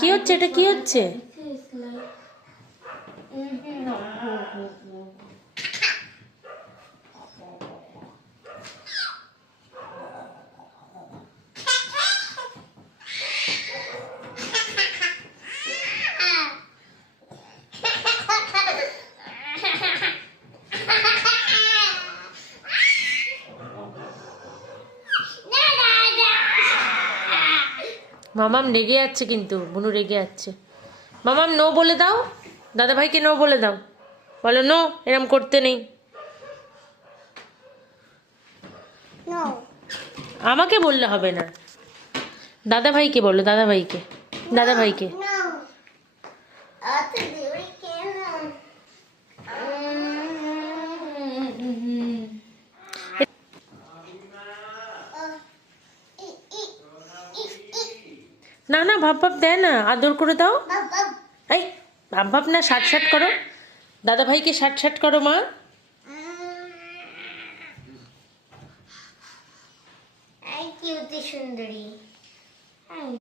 কি হচ্ছে এটা? কি হচ্ছে? মামাম রেগে যাচ্ছে, কিন্তু বুনু রেগে যাচ্ছে। মামাম নো বলে দাও, দাদা ভাইকে নো বলে দাও, বলো নো, এরম করতে নেই। আমাকে বললে হবে না, দাদা ভাইকে বলো, দাদা ভাইকে, দাদা ভাইকে। না না, ভাব ভাব দেয় না, আদর করে দাও। এই ভাব ভাব না, শাট শাট করো, দাদা ভাইকে শাট শাট করো মা। সুন্দরী।